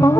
Oh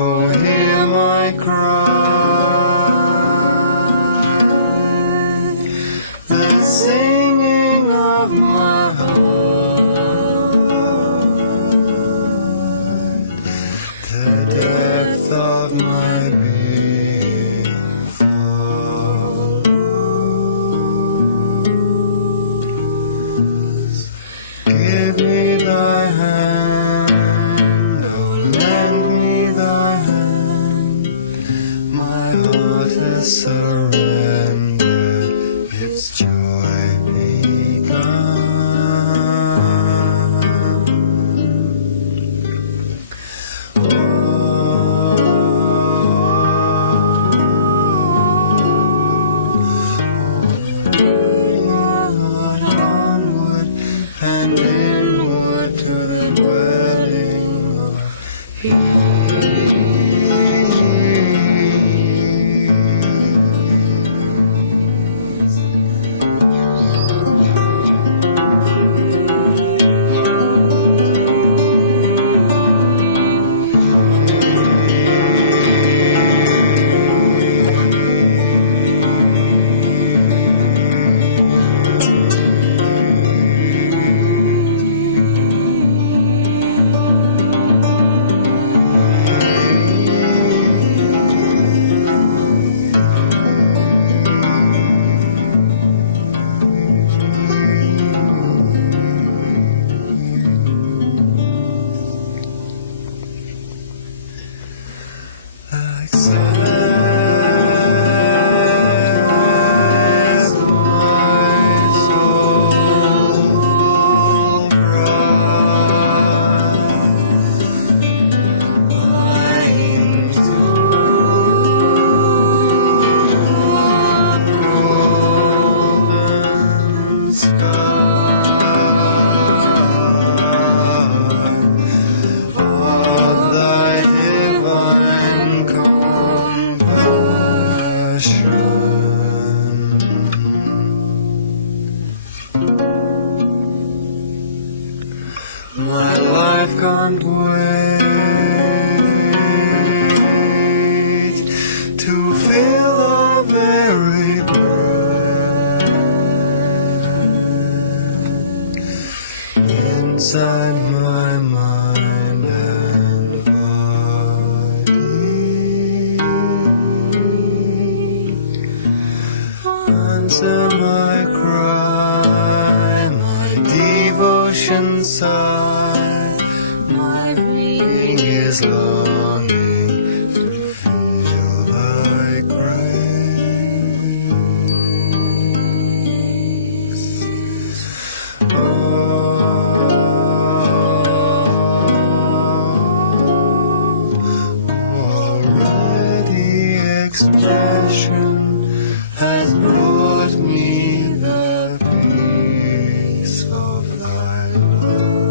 Oh, hear my cry, the singing of my heart, the depth of my being follows. Give me thy hand, oh, lend me thy hand. My heart has surrendered its joy begun. Onward and inward to the dwelling of my life can't wait to feel the very breath inside my mind and body. Answer my cry, my devotion sigh, my being is longing to feel thy grace. Already expression has brought me the peace of thy love.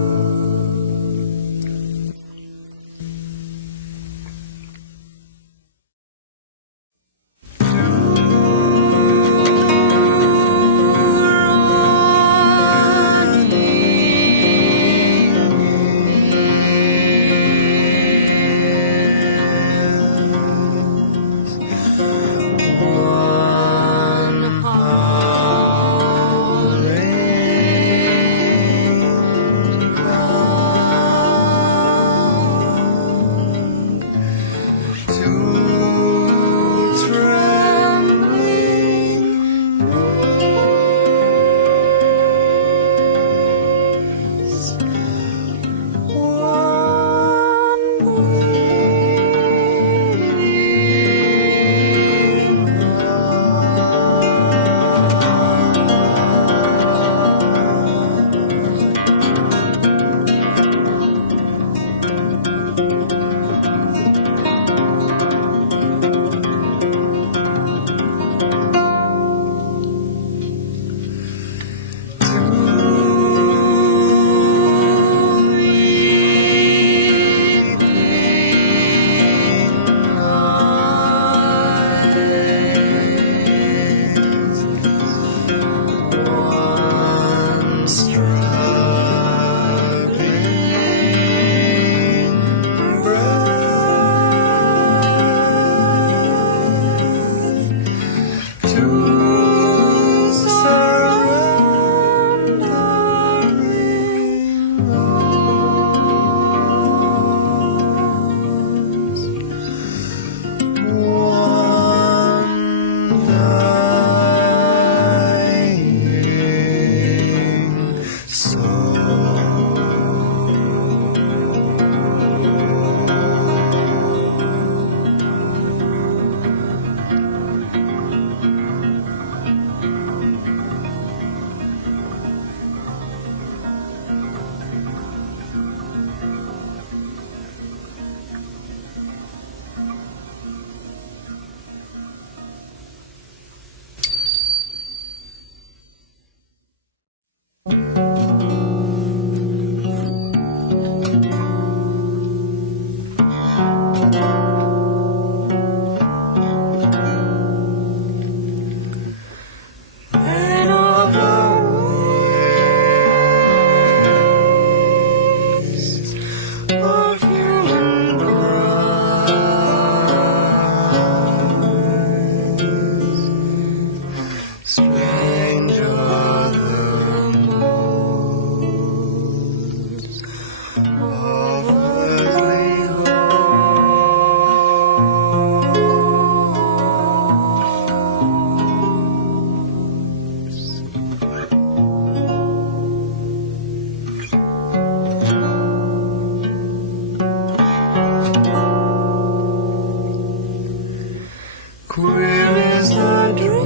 Tranquil is the dream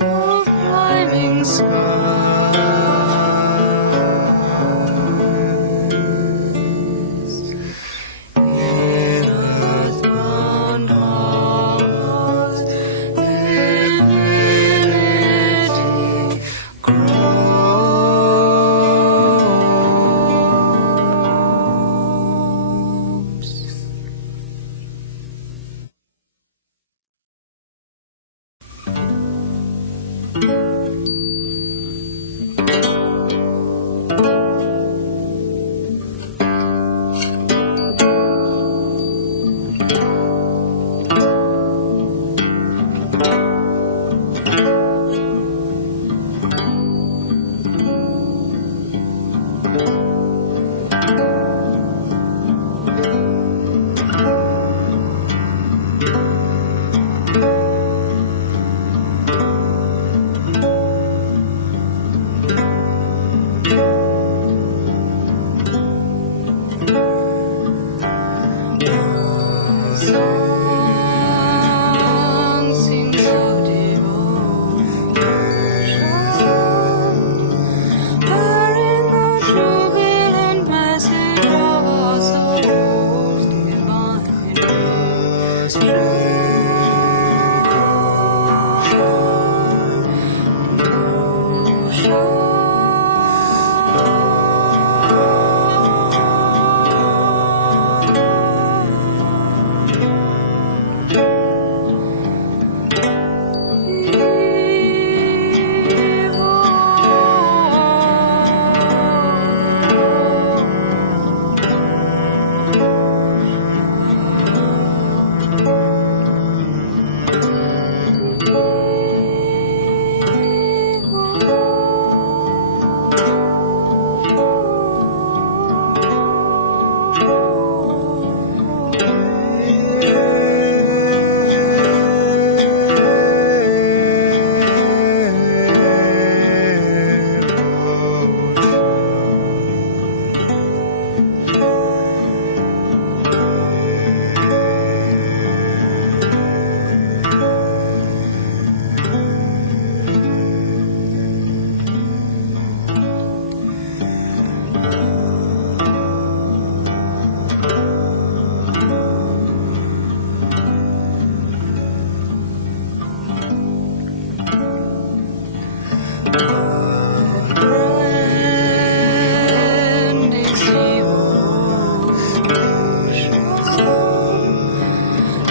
of climbing skies in earthbound hearts. Divinity grows. Song sings of devotion, bearing the jubilant message of our souls divine.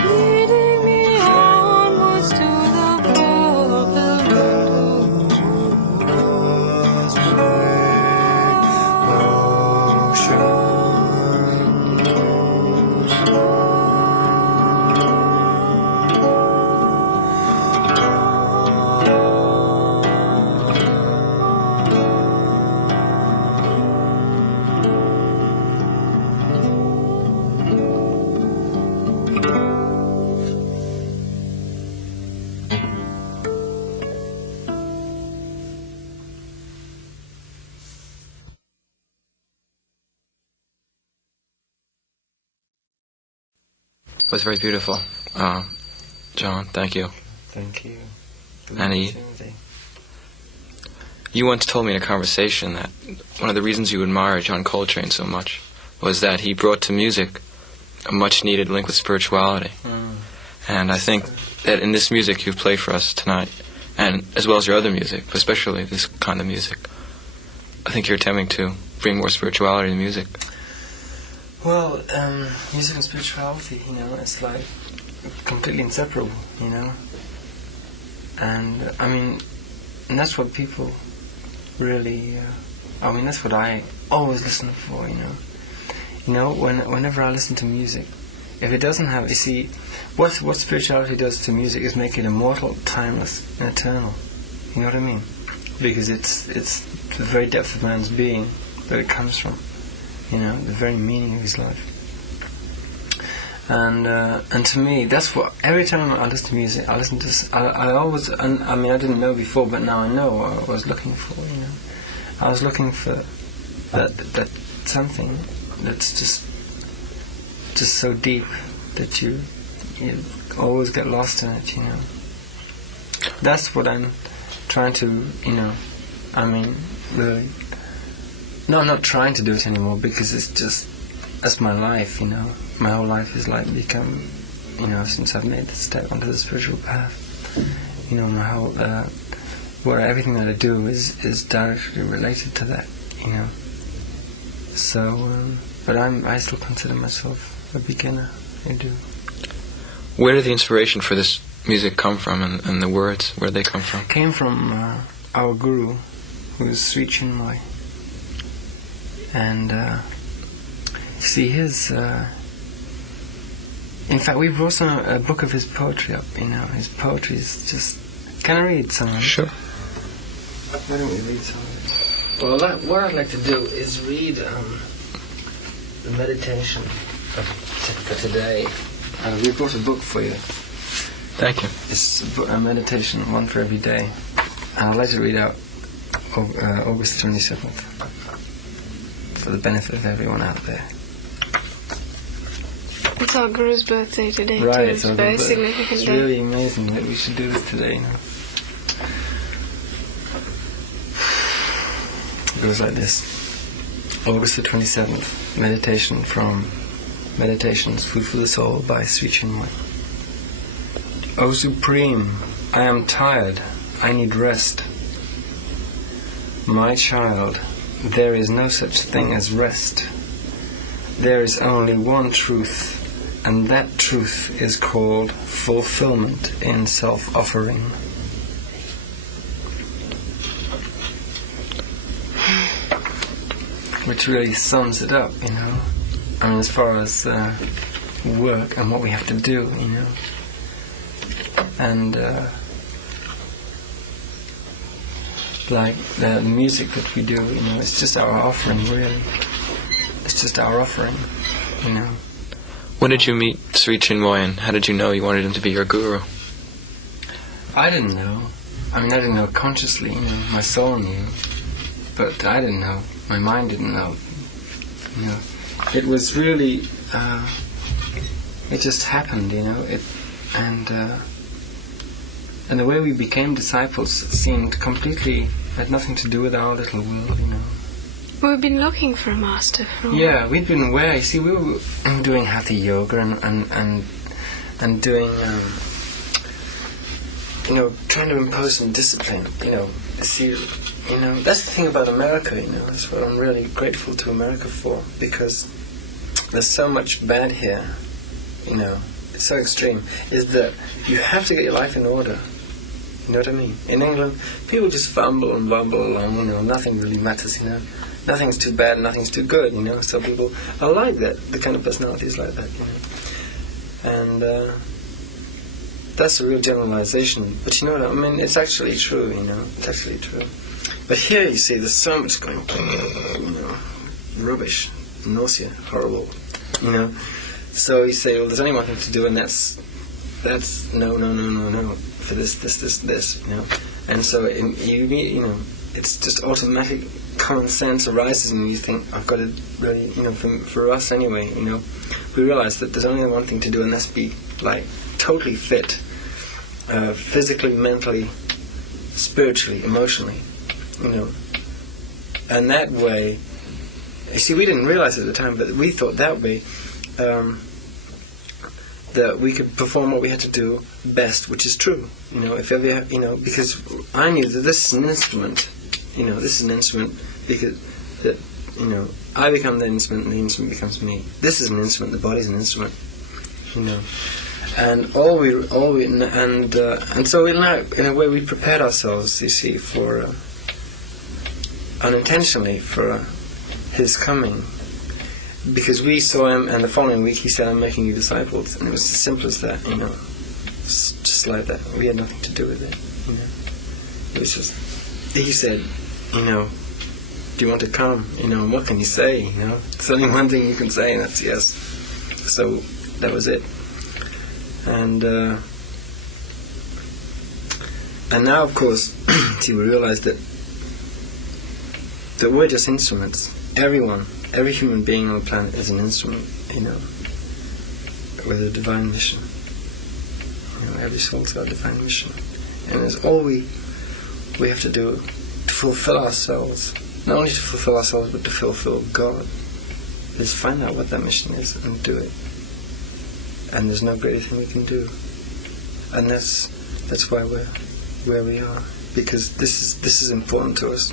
Leading me onwards to the fulfillment It was very beautiful. John, thank you. Thank you. And you once told me in a conversation that one of the reasons you admire John Coltrane so much was that he brought to music a much-needed link with spirituality. And I think that in this music you've played for us tonight, and as well as your other music, but especially this kind of music, I think you're attempting to bring more spirituality to music. Well, music and spirituality, it's like completely inseparable, And, and that's what people really, that's what I always listen for, Whenever I listen to music, if it doesn't have, what spirituality does to music is make it immortal, timeless, and eternal. You know what I mean? Because it's the very depth of man's being that it comes from. The very meaning of his life. And to me, that's what, every time I listen to music, I always, I didn't know before, but now I know what I was looking for, I was looking for that something that's just just so deep that you always get lost in it, you know. That's what I'm trying to, you know, I mean, really. No, I'm not trying to do it anymore, because it's just, that's my life, you know. My whole life is like become, you know, since I've made the step onto the spiritual path, you know, my whole, where everything that I do is directly related to that, you know. So, but I still consider myself a beginner, I do. Where did the inspiration for this music come from, and the words, where did they come from? Came from our guru, who is Sri Chinmoy. And you see, his in fact, we brought a book of his poetry up, you know. His poetry is just, can I read some of it? Sure. Why don't we read some of it? Well, what I'd like to do is read the meditation for today. We brought a book for you. Thank you. It's a meditation, one for every day. And I'd like to read out August 27th for the benefit of everyone out there. It's our Guru's birthday today, right, too. It's a very significant It's day. really amazing that we should do this today, you know. It goes like this. August the 27th, meditation from Meditations, Food for the Soul by Sri Chinmoy. O Supreme, I am tired, I need rest. My child, there is no such thing as rest. There is only one truth, and that truth is called fulfillment in self-offering. Which really sums it up, you know. I mean, as far as work and what we have to do, you know. And like the music that we do, you know, it's just our offering, really. It's just our offering, you know. When did you meet Sri Chinmoy, and how did you know you wanted him to be your guru? I didn't know. I mean, I didn't know consciously, you know. My soul knew, but I didn't know. My mind didn't know. You know, it was really, it just happened, you know. And the way we became disciples seemed completely, had nothing to do with our little world, you know. We've been looking for a master for a while. Yeah, we'd been aware. You see, we were doing hatha yoga and doing, you know, trying to impose some discipline. You know, see, you know, that's the thing about America. You know, that's what I'm really grateful to America for, because there's so much bad here. You know, it's so extreme. Is that you have to get your life in order. You know what I mean? In England, people just fumble and bumble along. You know, nothing really matters. You know. Nothing's too bad, nothing's too good, you know. So people are like that. The kind of personality is like that, you know. And that's a real generalization. But you know what I mean? It's actually true, you know. It's actually true. But here, you see, there's so much going on, you know. Rubbish, nausea, horrible, you know. So you say, well, there's only one thing to do, and that's no, for this, you know. And so you know, it's just automatic. Common sense arises, and you think, I've got to really, you know, for us anyway, you know, we realize that there's only one thing to do, and that's be like totally fit, physically, mentally, spiritually, emotionally, you know. And that way, you see, we didn't realize it at the time, but we thought that way that we could perform what we had to do best, which is true, you know. If ever, you know, because I knew that this is an instrument. You know, this is an instrument because, you know, I become the instrument and the instrument becomes me. This is an instrument, the body's an instrument, you know. And and so in a way we prepared ourselves, you see, for, unintentionally, for his coming. Because we saw him, and the following week he said, I'm making you disciples. And it was as simple as that, you know. Just like that. We had nothing to do with it, you know. It was just, he said, you know, do you want to come? You know, and what can you say? You know, it's only one thing you can say, and that's yes. So that was it. And now, of course, see, we realize that we're just instruments. Every human being on the planet is an instrument. You know, with a divine mission. Every soul's got a divine mission, and it's all we have to do to fulfill ourselves. Not only to fulfill ourselves, but to fulfill God. Is find out what that mission is and do it. And there's no greater thing we can do. And that's why we're where we are, because this is important to us.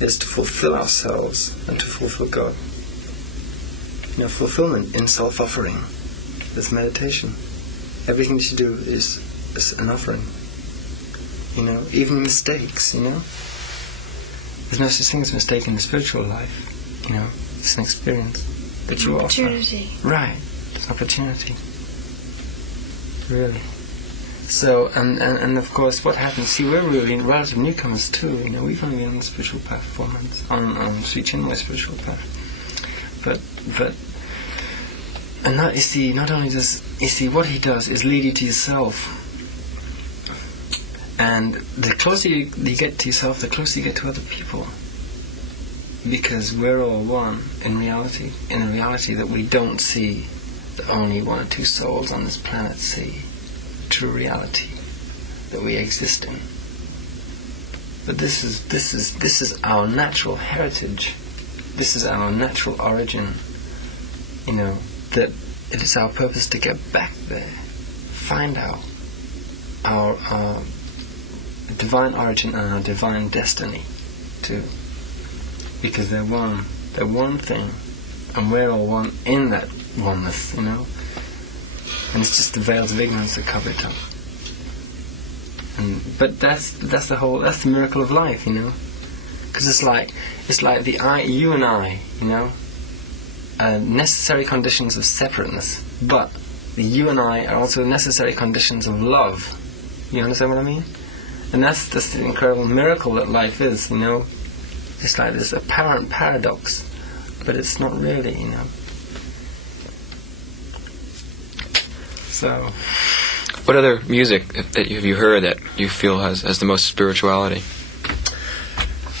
Is to fulfill ourselves and to fulfill God. Fulfillment in self-offering. That's meditation. Everything that you do is an offering. Even mistakes. There's no such thing as a mistake in the spiritual life. It's an experience that you offer. Opportunity. Right. It's an opportunity. Really. So, and of course, what happens? See, we're really relative newcomers too. We've only been on the spiritual path 4 months, on Sri Chinmoy spiritual path. But, and that, not only does, what he does is lead you to yourself. And the closer you get to yourself, the closer you get to other people. Because we're all one in reality. In a reality that we don't see, that only 1 or 2 souls on this planet see. True reality that we exist in. But this is our natural heritage. This is our natural origin. That it is our purpose to get back there, find out our divine origin and our divine destiny too. Because they're one thing, and we're all one in that oneness, And it's just the veils of ignorance that cover it up. But that's the miracle of life, Because it's like you and I, necessary conditions of separateness, but the you and I are also necessary conditions of love. You understand what I mean? And that's the incredible miracle that life is, It's like this apparent paradox, but it's not really, So, what other music that have you heard that you feel has the most spirituality?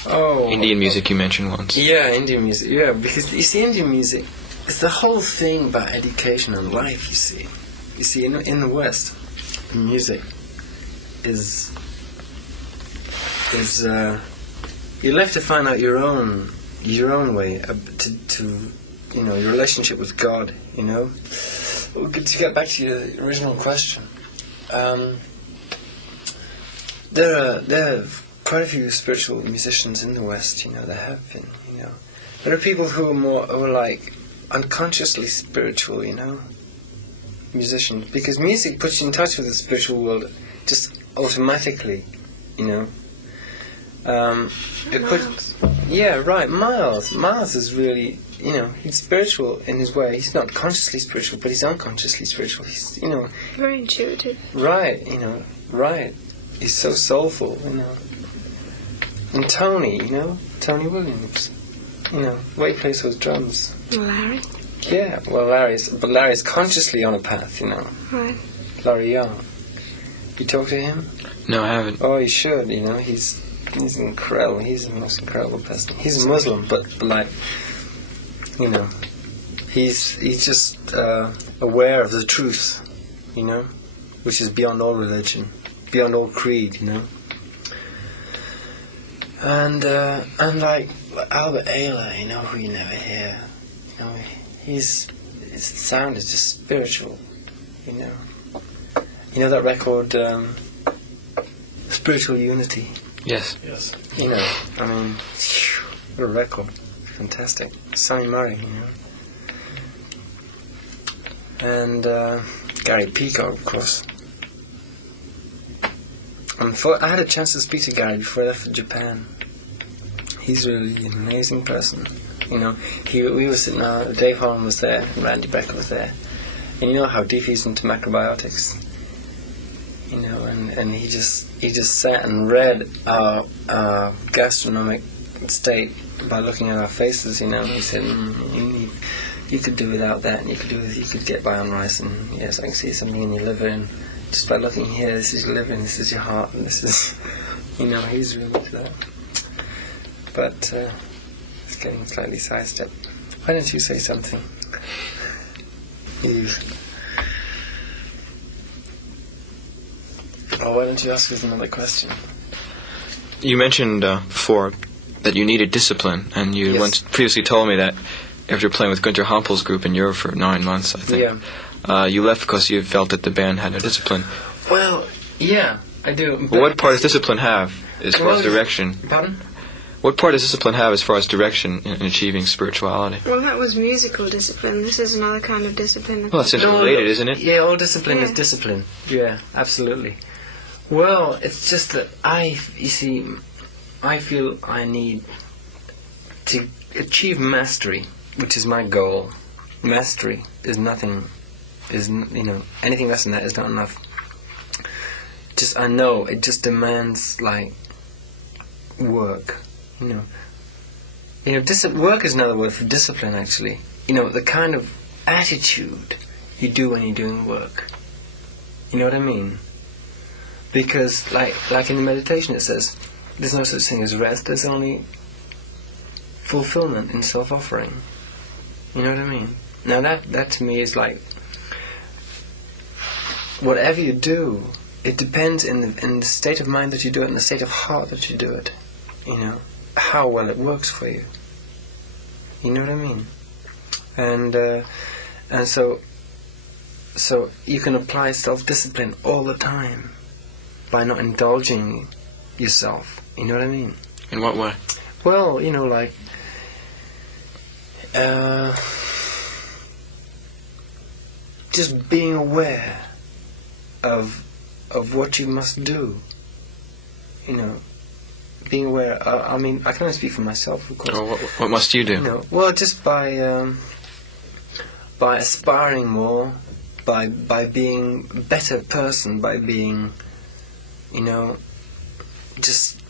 Oh, Indian music you mentioned once. Yeah, Indian music. Yeah, because you see, Indian music, it's the whole thing about education and life. You see, in the West, music is you're left to find out your own way to your relationship with God. To get back to your original question, there are quite a few spiritual musicians in the West. There have been. There are people who are like unconsciously spiritual. Musicians, because music puts you in touch with the spiritual world just automatically. It puts. Yeah, right. Miles is really. He's spiritual in his way. He's not consciously spiritual, but he's unconsciously spiritual. He's, very intuitive. Right, right. He's so soulful, And Tony, Tony Williams, the way he plays those drums. Larry. Yeah, well, Larry's consciously on a path, Right. Larry Young. You talk to him? No, I haven't. Oh, you should. He's incredible. He's the most incredible person. He's a Muslim, but like. He's just aware of the truth, which is beyond all religion, beyond all creed, And like Albert Ayler, who you never hear, his sound is just spiritual, that record, Spiritual Unity. Yes. I mean, what a record. Fantastic. Sonny Murray, And Gary Peacock, of course. I had a chance to speak to Gary before I left for Japan. He's really an amazing person. We were sitting there, Dave Holland was there, and Randy Becker was there. And you know how deep he's into macrobiotics. And he just sat and read our gastronomic state by looking at our faces, He said, you could do without that, and you could get by on rice, and yes, I can see something in your liver, and just by looking here, this is your liver, and this is your heart, and this is, he's really into that. But it's getting slightly sidestepped. Why don't you say something, Eve? Oh, why don't you ask us another question? You mentioned before that you needed discipline, and you Yes. once previously told me that after playing with Günter Hampel's group in Europe for 9 months, I think, you left because you felt that the band had no discipline. Well, yeah, I do. But what part does discipline have as far as direction? Pardon? What part does discipline have as far as direction in achieving spirituality? Well, that was musical discipline. This is another kind of discipline. Well, it's interrelated, isn't it? Yeah, all discipline is Yeah. discipline. Yeah, absolutely. Well, it's just that I feel I need to achieve mastery, which is my goal. Mastery is nothing, anything less than that is not enough. I know it just demands, like, work, work is another word for discipline, actually. The kind of attitude you do when you're doing work. You know what I mean? Because, like in the meditation it says, there's no such thing as rest, there's only fulfillment in self-offering. You know what I mean? Now that to me is like, whatever you do, it depends in the state of mind that you do it, and the state of heart that you do it. How well it works for you. You know what I mean? And so you can apply self-discipline all the time by not indulging yourself. You know what I mean? In what way? Well, just being aware of what you must do. Being aware. I can only speak for myself, of course. Or what must you do? Well, just by aspiring more, by being a better person, by being, just,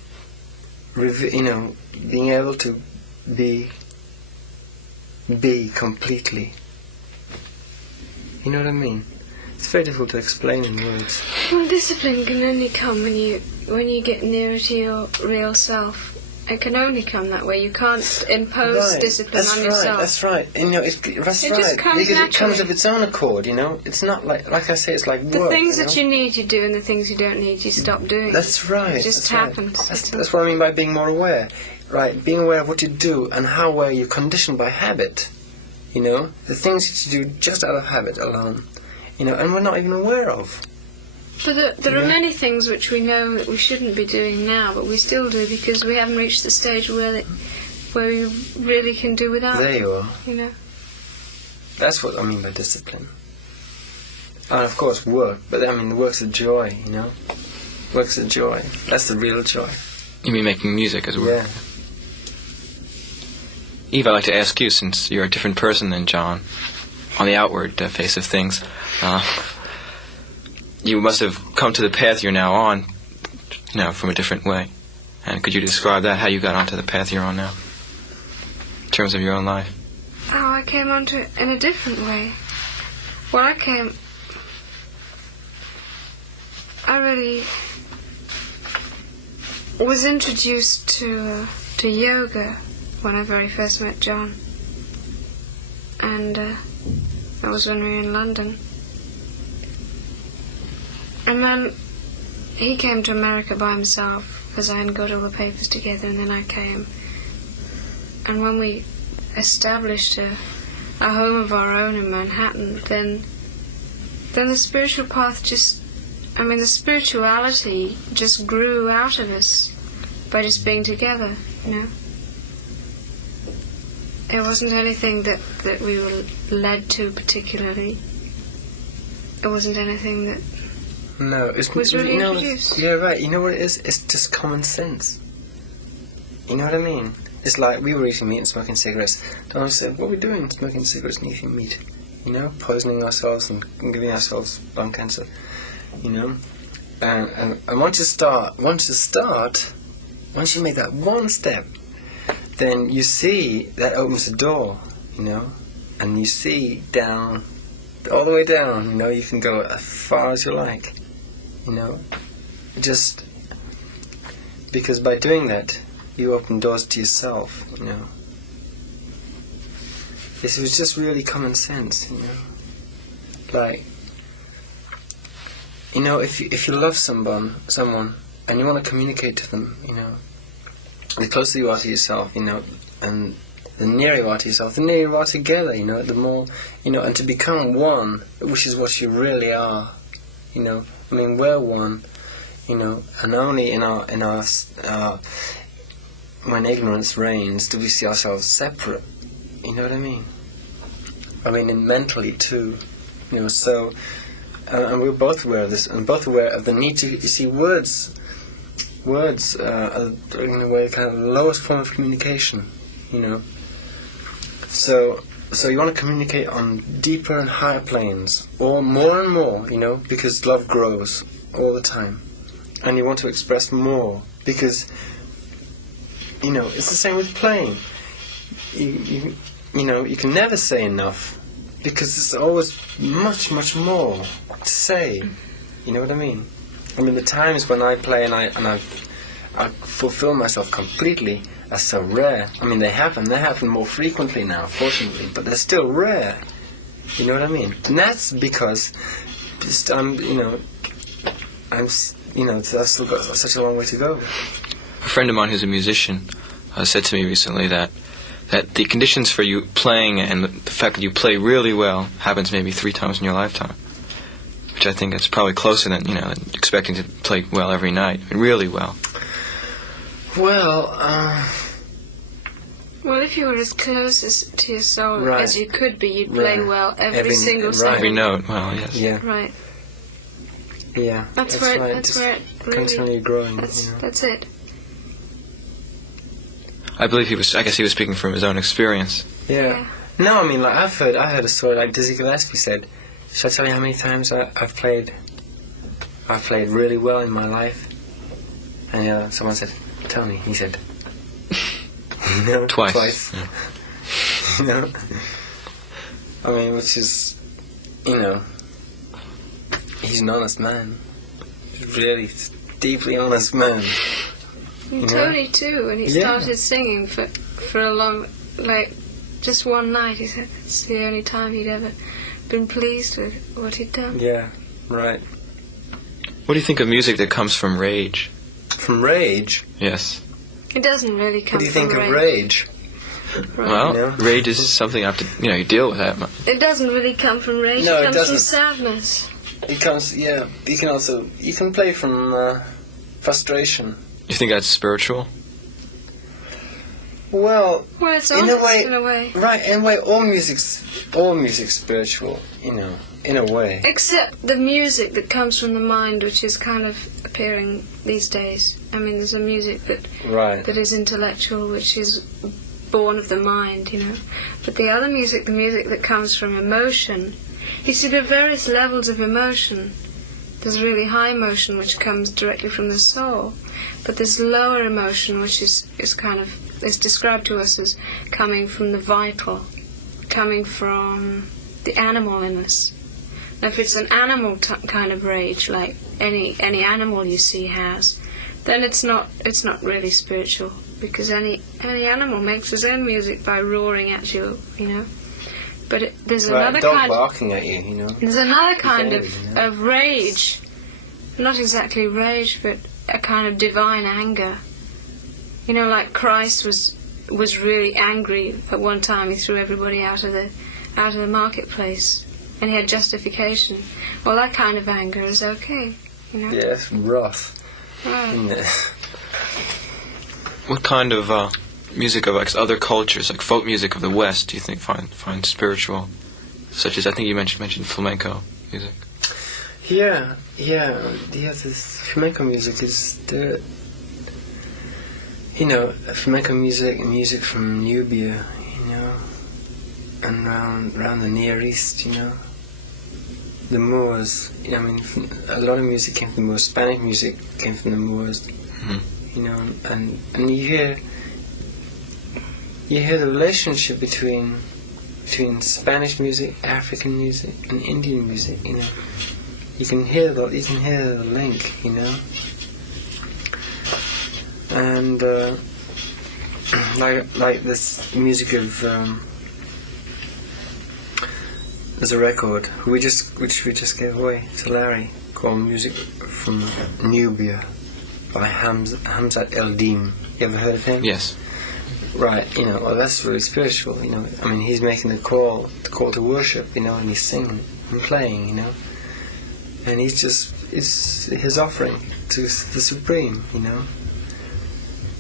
being able to be completely. You know what I mean? It's very difficult to explain in words. Well, discipline can only come when you get nearer to your real self. It can only come that way. You can't impose discipline on yourself. That's right. That's It right. just comes Because it comes naturally. of its own accord. It's not like I say, it's like The work. things that you need, you do, and the things you don't need, you stop doing. That's right. It just that's right. happens. That's what I mean by being more aware. Right, being aware of what you do and how well you're conditioned by habit. The things that you do just out of habit alone. And we're not even aware of. But there are many things which we know that we shouldn't be doing now, but we still do because we haven't reached the stage where we really can do without There them, you are. you know. That's what I mean by discipline. And of course work, but the work's a joy, Work's a joy. That's the real joy. You mean making music as work? Yeah. Eve, I'd like to ask you, since you're a different person than John, on the outward face of things, you must have come to the path you're now on, from a different way. And could you describe that, how you got onto the path you're on now, in terms of your own life? Oh, I came onto it in a different way. Well, I really was introduced to yoga when I very first met John. And that was when we were in London. And then he came to America by himself because I hadn't got all the papers together, and then I came. And when we established a home of our own in Manhattan, then the spiritual path the spirituality just grew out of us by just being together, It wasn't anything that we were led to particularly. It wasn't anything that was really introduced. Yeah, right. You know what it is? It's just common sense. You know what I mean? It's like we were eating meat and smoking cigarettes. Don said, "What are we doing? Smoking cigarettes and eating meat? Poisoning ourselves and giving ourselves lung cancer. And once you make that one step, then you see that opens the door, and you see down, all the way down, you can go as far as you like, just because by doing that, you open doors to yourself, This was just really common sense, like, if you love someone, and you want to communicate to them, the closer you are to yourself, and the nearer you are to yourself, the nearer you are together, the more, and to become one, which is what you really are, we're one, and only in our when ignorance reigns do we see ourselves separate, you know what I mean? And mentally too, so, and we're both aware of this, and both aware of the need to, you see, words are, in a way, kind of the lowest form of communication, So you want to communicate on deeper and higher planes, or more and more, because love grows all the time, and you want to express more, because, it's the same with playing. You can never say enough, because there's always much, much more to say. You know what I mean? The times when I play and I fulfill myself completely are so rare. They happen more frequently now, fortunately, but they're still rare. You know what I mean? And that's because I've still got such a long way to go. A friend of mine who's a musician said to me recently that the conditions for you playing and the fact that you play really well happens maybe 3 times in your lifetime, which I think is probably closer than expecting to play well every night, really well. Well, if you were as close to your soul right. as you could be, you'd play well every single second. Every note, well, yes. Yeah. Right. Yeah. That's where it really, continually growing. That's it. I believe he was speaking from his own experience. Yeah. No, I heard a story like Dizzy Gillespie said. Shall I tell you how many times I've played really well in my life? And someone said, "Tell me." He said, Twice. Yeah. Which is, he's an honest man. Really deeply honest man. And Tony too, when he started singing for a long, just one night, he said it's the only time he'd ever been pleased with what he'd done. Yeah, right. What do you think of music that comes from rage? From rage? Yes. It doesn't really come from rage. What do you think of rage? Right. Well, rage is something you have to, you deal with that. It doesn't really come from rage. No, it comes doesn't. from sadness. It comes, you can play from frustration. You think that's spiritual? Well, it's honest, in a way. Right, in a way, all music's spiritual, in a way. Except the music that comes from the mind, which is kind of appearing these days. There's a music that is intellectual, which is born of the mind, But the other music, the music that comes from emotion, you see, there are various levels of emotion. There's really high emotion, which comes directly from the soul. But there's lower emotion, which is described to us as coming from the vital, coming from the animal in us. Now, if it's an animal kind of rage, like any animal you see has, then it's not really spiritual, because any animal makes its own music by roaring at you, But there's another kind of barking at you, There's another kind of rage, not exactly rage, but a kind of divine anger. Like Christ was really angry at one time. He threw everybody out of the marketplace, and he had justification. Well, that kind of anger is okay, Yes, wrath. Right. What kind of music of other cultures, like folk music of the West, do you think find spiritual? Such as, I think you mentioned flamenco music. Yeah. This flamenco music is flamenco music from Nubia, and around the Near East, the Moors. A lot of music came from the Moors. Spanish music came from the Moors. Mm-hmm. And you hear the relationship between Spanish music, African music, and Indian music. You can hear the link. And like this music of there's a record which we just gave away to Larry called Music from Nubia by Hamzat El-Dim. You ever heard of him? Yes. Right, well, that's really spiritual, I mean, he's making the call to worship, and he's singing and playing, and it's his offering to the Supreme,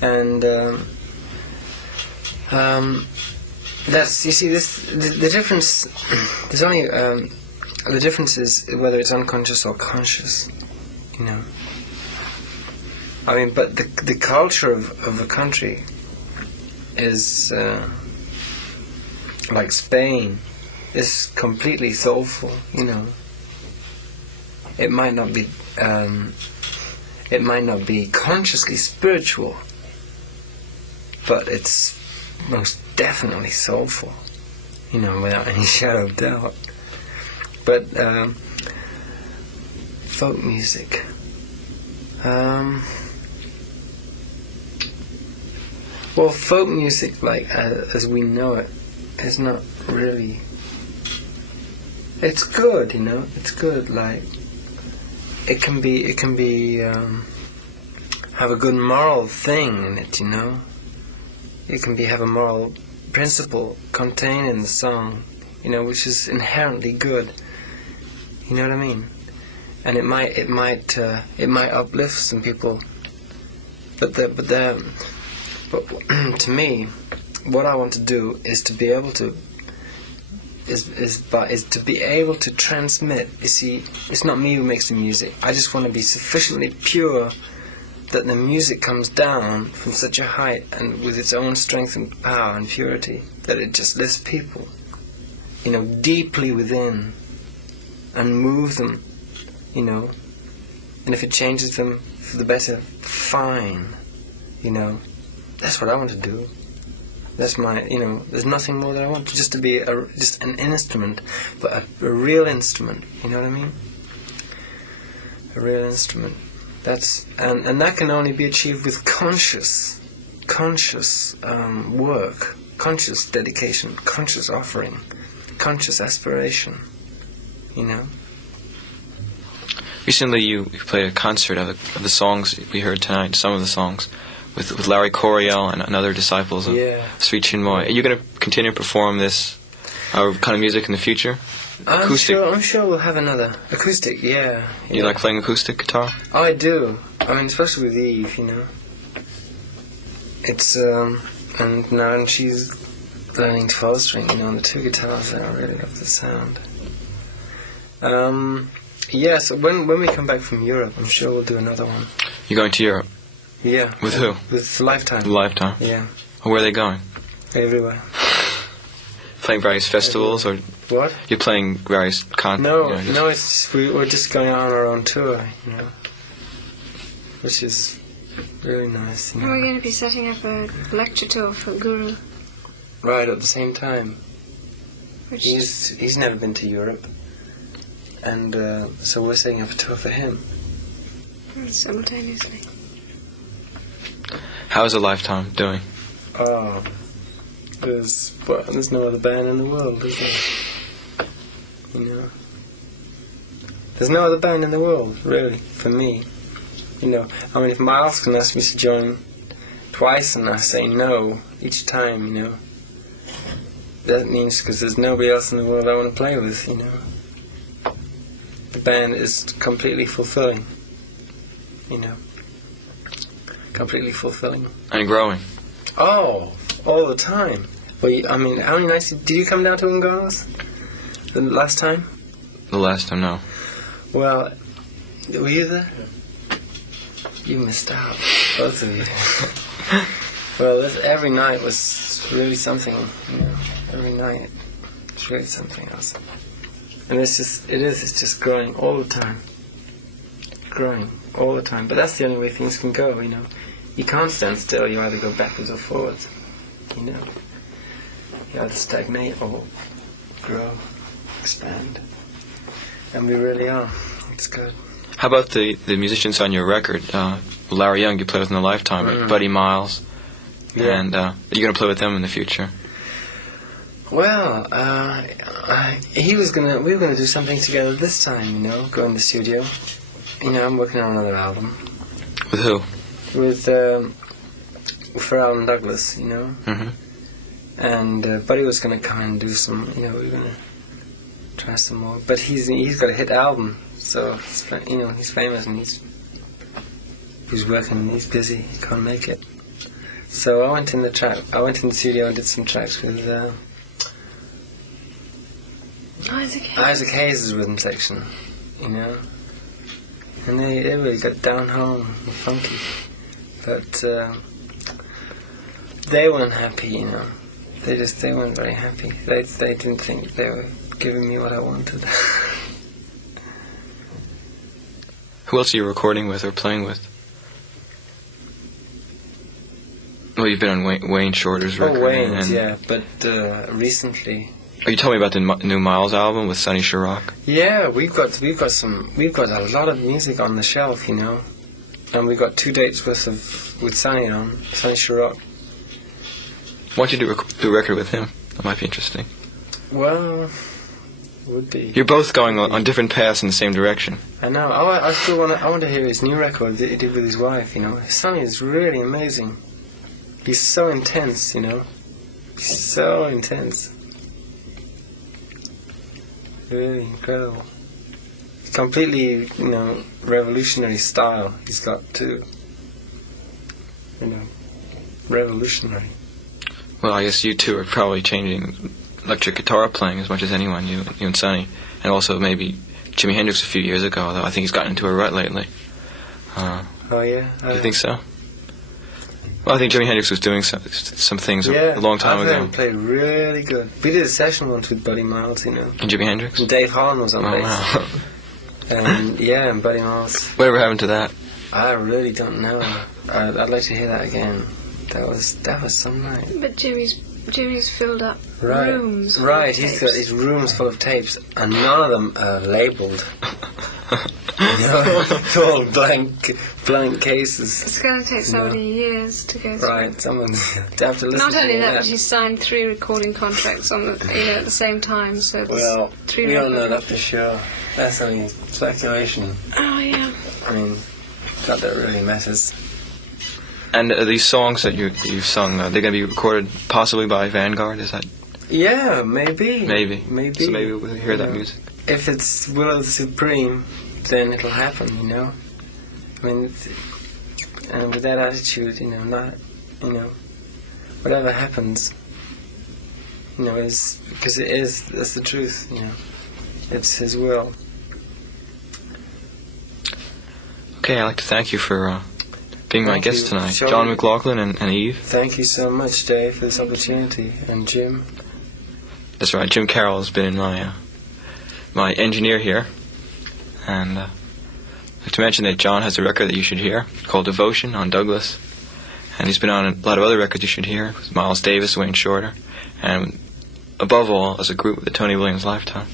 and that's, you see, the difference, there's only, the difference is whether it's unconscious or conscious, I mean, but the culture of a country is like Spain, is completely soulful. It might not be consciously spiritual, but it's most definitely soulful. Without any shadow of doubt. But folk music. Well, folk music, like as we know it, is not really. It's good, It's good. Like it can be have a good moral thing in it, It can have a moral principle contained in the song, which is inherently good. You know what I mean? And it might uplift some people, but to me, what I want to do is to be able to transmit. You see, it's not me who makes the music. I just want to be sufficiently pure that the music comes down from such a height and with its own strength and power and purity that it just lifts people, deeply within, and moves them, and if it changes them for the better, fine, That's what I want to do. That's my, there's nothing more that I want. Just to be just an instrument, but a real instrument. You know what I mean? A real instrument. That's and that can only be achieved with conscious work, conscious dedication, conscious offering, conscious aspiration. Recently, you played a concert of the songs we heard tonight. Some of the songs. With Larry Coryell and other disciples of Sri Chinmoy. Are you going to continue to perform this kind of music in the future? Acoustic? I'm sure we'll have another. Acoustic, yeah. You like playing acoustic guitar? Oh, I do. I mean, especially with Eve, It's, and she's learning 12-string, on the two guitars, and I really love the sound. So when we come back from Europe, I'm sure we'll do another one. You're going to Europe? Yeah. With who? With Lifetime. Lifetime? Yeah. Where are they going? Everywhere. Playing various festivals, or what? You're playing various concerts? No, we're just going on our own tour, which is really nice. And we're going to be setting up a lecture tour for Guru. Right, at the same time. He's never been to Europe, and so we're setting up a tour for him. Simultaneously. How is a Lifetime doing? Oh, there's no other band in the world, is there? There's no other band in the world, really, for me. I mean, if Miles can ask me to join twice and I say no each time, that means because there's nobody else in the world I want to play with, The band is completely fulfilling, Completely fulfilling. And growing. Oh, all the time. Well, I mean, how many nights did you come down to Ungalas? The last time? The last time, no. Well, were you there? You missed out, both of you. Well, every night was really something, Every night it's really something else. And it's just growing all the time. Growing all the time. But that's the only way things can go, You can't stand still. You either go backwards or forwards, You either stagnate or grow, expand. And we really are. It's good. How about the musicians on your record? Larry Young, you played with in the Lifetime. Buddy Miles. Yeah. And are you going to play with them in the future? Well, we were going to do something together this time, go in the studio. I'm working on another album. With who? With Pharrell and Douglas, Mm-hmm. And Buddy was going to come and do some, we were going to try some more. But he's got a hit album, so he's famous and he's working and he's busy, he can't make it. So I went in the studio and did some tracks with Isaac Hayes' rhythm section, and they really got down home and funky. But they weren't happy, They weren't very happy. They didn't think they were giving me what I wanted. Who else are you recording with or playing with? Well, you've been on Wayne Shorter's record. Oh, Wayne's, yeah. But recently. Are you telling me about the new Miles album with Sonny Sharrock? Yeah, we've got a lot of music on the shelf, and we've got 2 dates worth with Sonny Sharrock. Why don't you do a record with him? That might be interesting. Well, would be. You're both going on different paths in the same direction. I know. I still want to hear his new record that he did with his wife. Sonny is really amazing. He's so intense. He's so intense. Really incredible. Completely, revolutionary style. He's got too. Revolutionary. Well, I guess you two are probably changing electric guitar playing as much as anyone, you and Sonny. And also maybe Jimi Hendrix a few years ago, although I think he's gotten into a rut lately. Oh, yeah? Do you think so? Well, I think Jimi Hendrix was doing some things a long time ago. Yeah, I've played really good. We did a session once with Buddy Miles, And Jimi Hendrix? And Dave Holland was on bass. Wow. And Buddy Miles. Whatever happened to that? I really don't know. I'd like to hear that again. That was some night. But Jimmy's filled up rooms. Right, he's got his rooms full of tapes, and none of them are labelled. It's all blank cases. It's going to take somebody years to go through. Right, someone's to have to listen. Not to only all that, but he signed 3 recording contracts on at the same time. So well, 3 we don't know that for sure. That's only speculation. Oh yeah. I mean, not that it really matters. And these songs that you've sung, they're going to be recorded possibly by Vanguard, is that? Yeah, maybe. Maybe. So maybe we'll hear that music. If it's Will of the Supreme, then it'll happen, I mean, and with that attitude, whatever happens, is because that's the truth, It's His will. Okay, I'd like to thank you for being my guest tonight. Sure. John McLaughlin and Eve. Thank you so much, Dave, for this opportunity. And Jim. That's right, Jim Carroll has been my engineer here. And I'd like to mention that John has a record that you should hear called Devotion on Douglas. And he's been on a lot of other records you should hear with Miles Davis, Wayne Shorter, and above all, as a group with the Tony Williams Lifetime.